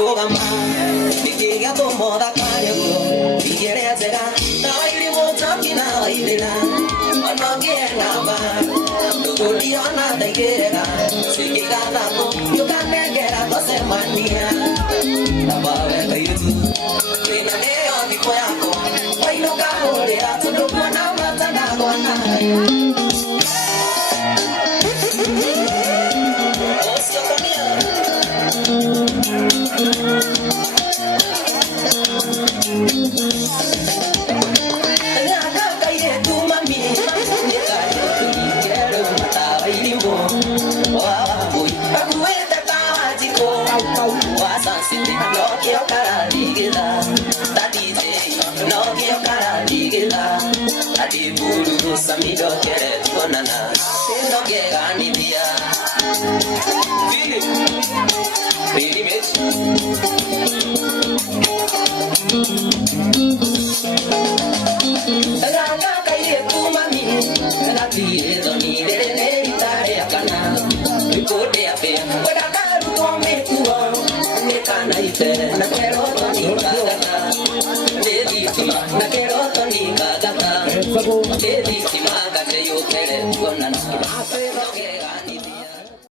rugama ikiga tomoda karego igerezera tairi botakina irena anagena ba tuliona degera sikiga tato yukanegera tosemania abawe kaitu ina leo ndiko yako waino kahorera tudukona matana gwana Samido kere tuonana sendo gani dia Really bitch Ranga kaye kumami na tire doni dere itare akana Rikote ape wada karu tome tuwa Nekana ite na kero doni kagata Dedi tima na kero doni kagata Dedi tima kage yo kere tuonana